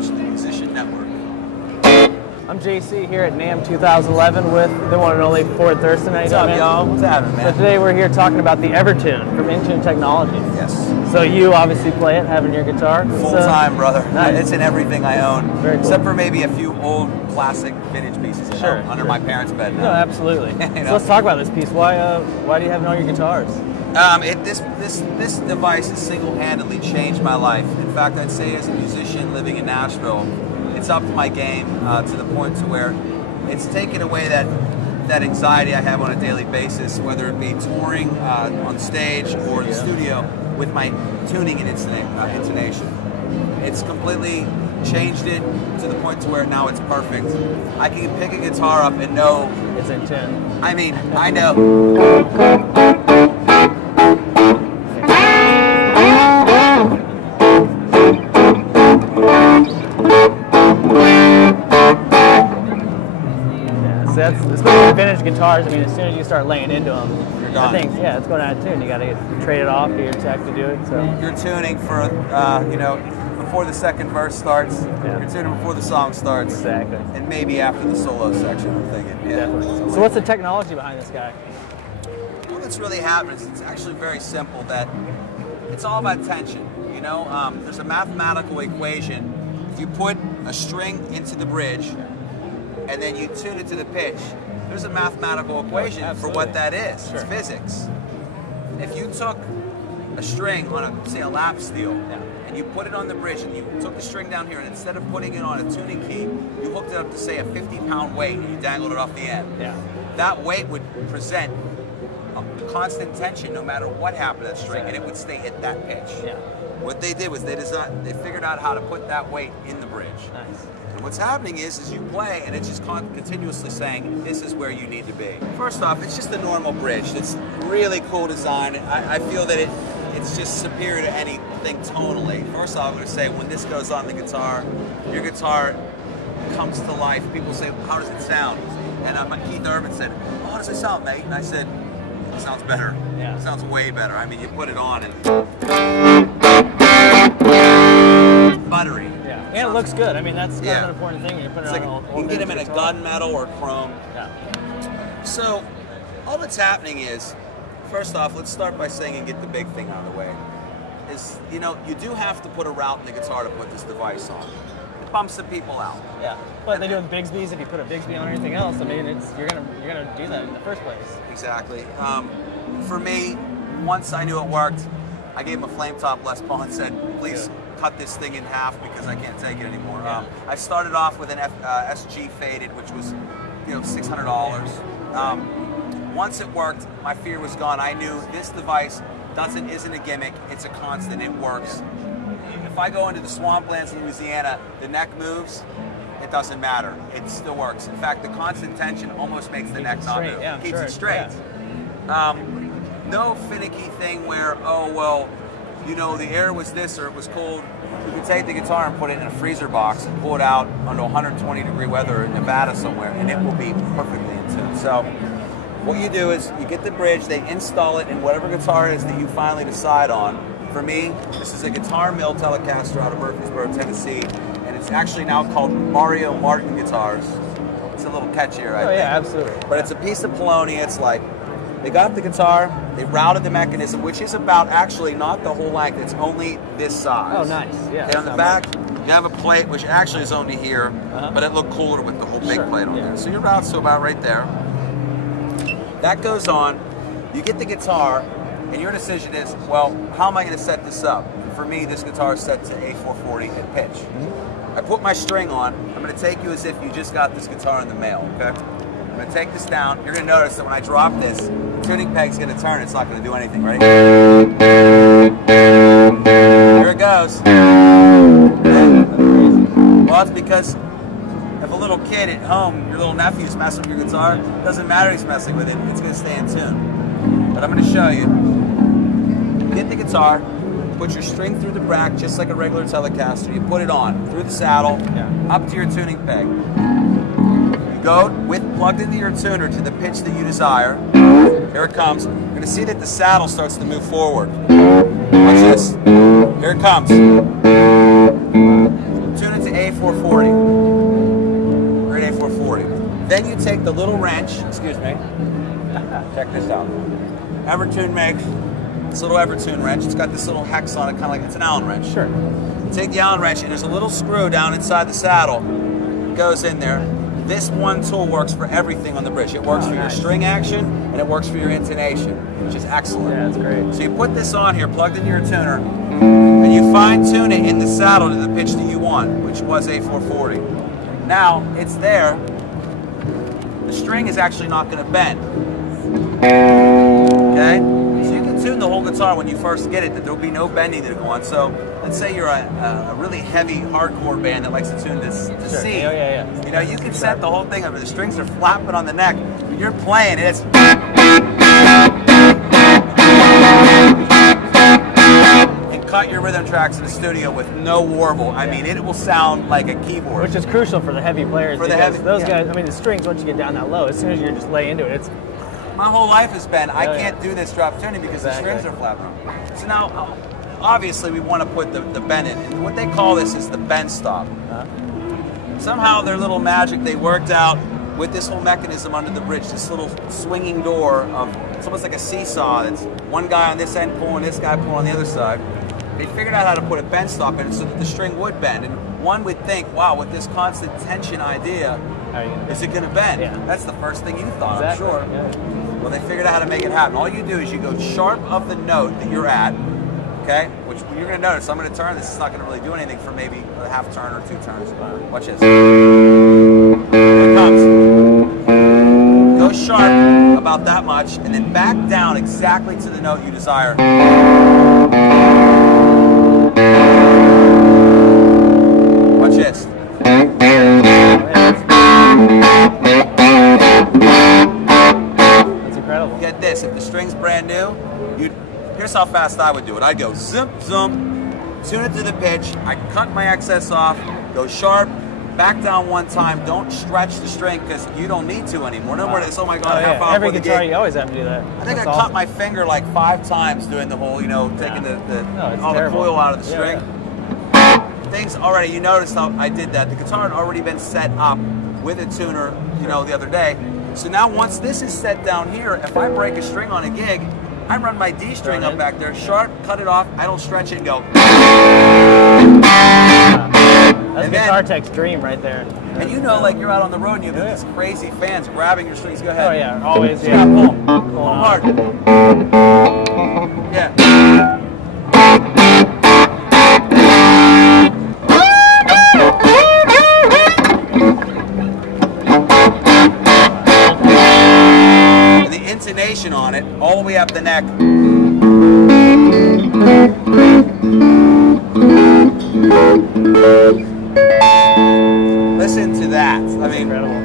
watching the Musician Network. I'm JC here at NAMM 2011 with the one and only Ford Thurston. What's up, y'all? What's happening, man? So today we're here talking about the Evertune from Intune Technologies. Yes. So you obviously play it, having your guitar. Full time, brother. Nice. It's in everything I own. Very cool. Except for maybe a few old classic vintage pieces under my parents' bed now. No, absolutely. You know? So let's talk about this piece. Why do you have it on your guitars? This device has single-handedly changed my life. In fact, I'd say as a musician living in Nashville, it's upped my game to the point to where it's taken away that anxiety I have on a daily basis, whether it be touring on stage or in the studio with my tuning and intonation. It's completely changed it to the point to where now it's perfect. I can pick a guitar up and know it's in tune. I mean, I know. Especially with vintage guitars, I mean, as soon as you start laying into them, you're done. I think, yeah, it's going out of tune. You got to trade it off, get your tech to do it. So you're tuning for, you know, before the second verse starts. Yeah. You're tuning before the song starts. Exactly. And maybe after the solo section, I'm thinking. Yeah. Definitely. So what's the technology behind this guy? Well, what's really happening is it's actually very simple. That it's all about tension. You know, there's a mathematical equation. If you put a string into the bridge, and then you tune it to the pitch, there's a mathematical equation for what that is. Sure. It's physics. If you took a string on, say, a lap steel, and you put it on the bridge, and you took the string down here, and instead of putting it on a tuning key, you hooked it up to, say, a 50-pound weight, and you dangled it off the end. Yeah. That weight would present a constant tension no matter what happened to that string, and it would stay at that pitch. Yeah. What they did was they figured out how to put that weight in the bridge. Nice. And what's happening is you play, and it's just continuously saying, this is where you need to be. First off, it's just a normal bridge. It's really cool design. I feel that it's just superior to anything tonally. First off, I'm going to say, when this goes on the guitar, your guitar comes to life. People say, how does it sound? And Keith Urban said, oh, how does it sound, mate? And I said, it sounds better. Yeah. It sounds way better. I mean, you put it on and buttery. Yeah, and it looks good. I mean, that's kind of an important thing. You put it on you can get them in a gunmetal or chrome. Yeah. So, all that's happening is, first off, let's start by saying and get the big thing out of the way. Is, you know, you do have to put a route in the guitar to put this device on. It bumps the people out. Yeah. But they do with Bigsby's. If you put a Bigsby on anything else, I mean, you're gonna do that in the first place. Exactly. For me, once I knew it worked, I gave him a flame top Les Paul and said, please cut this thing in half because I can't take it anymore. Yeah. I started off with an SG faded, which was, you know, $600. Once it worked, my fear was gone. I knew this device isn't a gimmick. It's a constant. It works. If I go into the swamplands in Louisiana, the neck moves. It doesn't matter. It still works. In fact, the constant tension almost makes the neck not move. Yeah, keeps it straight. Yeah. No finicky thing where, oh, well, you know, the air was this or it was cold. You can take the guitar and put it in a freezer box and pull it out under 120-degree weather in Nevada somewhere, and it will be perfectly in tune. So what you do is you get the bridge, they install it in whatever guitar it is that you finally decide on. For me, this is a Guitar Mill Telecaster out of Murfreesboro, Tennessee, and it's actually now called Mario Martin Guitars. It's a little catchier, I think. Yeah, absolutely. But it's a piece of Poloni. It's like, they got the guitar, they routed the mechanism, which is about actually not the whole length, it's only this size. Oh, nice. Yeah. Okay, on the back, you have a plate, which actually is only here, but it looked cooler with the whole big plate on there. So your route's to about right there. That goes on, you get the guitar, and your decision is, well, how am I going to set this up? For me, this guitar is set to A440 at pitch. I put my string on, I'm going to take you as if you just got this guitar in the mail, okay? I'm going to take this down, you're going to notice that when I drop this, the tuning peg's going to turn, it's not going to do anything, right? Here it goes. Well, it's because if a little kid at home, your little nephew's messing with your guitar, it doesn't matter he's messing with it, it's going to stay in tune. But I'm going to show you. Get the guitar, put your string through the bracket just like a regular Telecaster, you put it on, through the saddle, up to your tuning peg. You go plugged into your tuner to the pitch that you desire. Here it comes. You're going to see that the saddle starts to move forward. Watch this. Here it comes. Tune it to 440. Grade A 440. Then you take the little wrench, excuse me, check this out. Evertune makes this little Evertune wrench. It's got this little hex on it, kind of like it's an Allen wrench. Sure. Take the Allen wrench, and there's a little screw down inside the saddle. It goes in there. This one tool works for everything on the bridge. It works for your string action, and it works for your intonation, which is excellent. Yeah, that's great. So you put this on here, plugged into your tuner, and you fine tune it in the saddle to the pitch that you want, which was a 440. Now, it's there. The string is actually not going to bend. Okay? So you can tune the whole guitar when you first get it, that there will be no bending to go on. So let's say you're a really heavy hardcore band that likes to tune this to Sure. C. Yeah. You know, you can set the whole thing up. The strings are flapping on the neck. When you're playing, it's... And cut your rhythm tracks in the studio with no warble. I mean, it will sound like a keyboard. Which is crucial for the heavy players. For the because heavy- those guys, I mean, the strings, once you get down that low, as soon as you just lay into it, it's... My whole life has been, I can't do this drop tuning because the strings are flapping. So now, obviously, we want to put the bend in. And what they call this is the bend stop. Somehow, their little magic they worked out with this whole mechanism under the bridge, this little swinging door of, it's almost like a seesaw. That's one guy on this end pulling, this guy pulling on the other side. They figured out how to put a bend stop in it so that the string would bend. And one would think, wow, with this constant tension idea, is it going to bend? Yeah. That's the first thing you thought, Exactly. I'm sure. Yeah. Well, they figured out how to make it happen. All you do is you go sharp of the note that you're at, okay? Which you're going to notice. I'm going to turn this. It's not going to really do anything for maybe a half turn or 2 turns. Watch this. Here it comes. Go sharp about that much, and then back down exactly to the note you desire. Watch this. Get this, if the string's brand new, here's how fast I would do it. I'd go zip, zoom, tune it to the pitch, I cut my excess off, go sharp, back down one time, don't stretch the string because you don't need to anymore. No more this, oh my God, how far every guitar you always have to do that. I think I cut my finger like 5 times doing the whole, you know, taking all the coil out of the string. Things already, you noticed how I did that. The guitar had already been set up with a tuner, you know, the other day. So now once this is set down here, if I break a string on a gig, I run my D string up back there, sharp, cut it off, I don't stretch it and go. That's a guitar tech's dream right there. And you know, like you're out on the road and you have these crazy fans grabbing your strings. Go ahead. Oh yeah, always. Yeah, pull hard. Yeah. Intonation on it, all the way up the neck. Listen to that. I mean, incredible.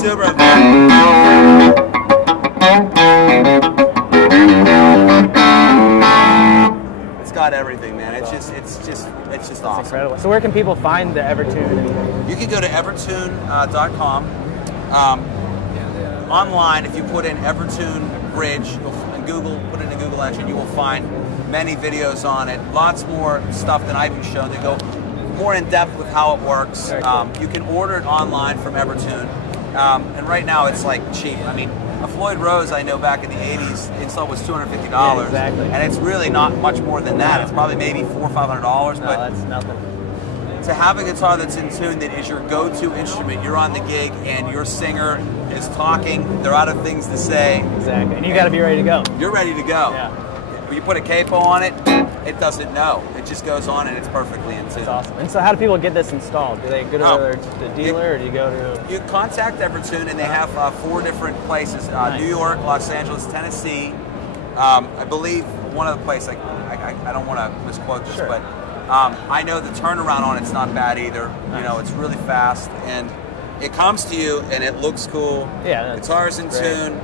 Super. It's got everything, man. It's just awesome. Incredible. So where can people find the Evertune? You can go to evertune.com. Online, if you put in Evertune Bridge and Google, put in a Google engine, you will find many videos on it. Lots more stuff than I've even shown to go more in depth with how it works. You can order it online from Evertune. And right now it's like cheap. I mean, a Floyd Rose I know back in the 80s, the install was $250. Yeah, exactly. And it's really not much more than that. It's probably maybe $400 or $500. No, But that's nothing. to have a guitar that's in tune, that is your go-to instrument, you're on the gig and your singer is talking, they're out of things to say. Exactly. And you got to be ready to go. You're ready to go. Yeah. When you put a capo on it, it doesn't know. It just goes on and it's perfectly in tune. That's awesome. And so how do people get this installed? Do they go to the dealer or do you go to... You contact Evertune and they have 4 different places. Nice. New York, Los Angeles, Tennessee. I believe one of the places, I don't want to misquote this, but I know the turnaround on it's not bad either. Nice. You know, it's really fast and it comes to you and it looks cool. Yeah, Guitar's in tune.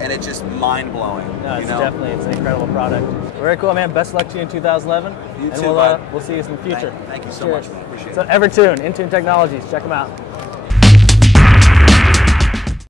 and it's just mind-blowing. No, it's it's an incredible product. Very cool, man. Best luck to you in 2011. You and too, bud. we'll see you in the future. Thank you so Cheers. much, man. Appreciate it. So Evertune, Intune Technologies, check them out.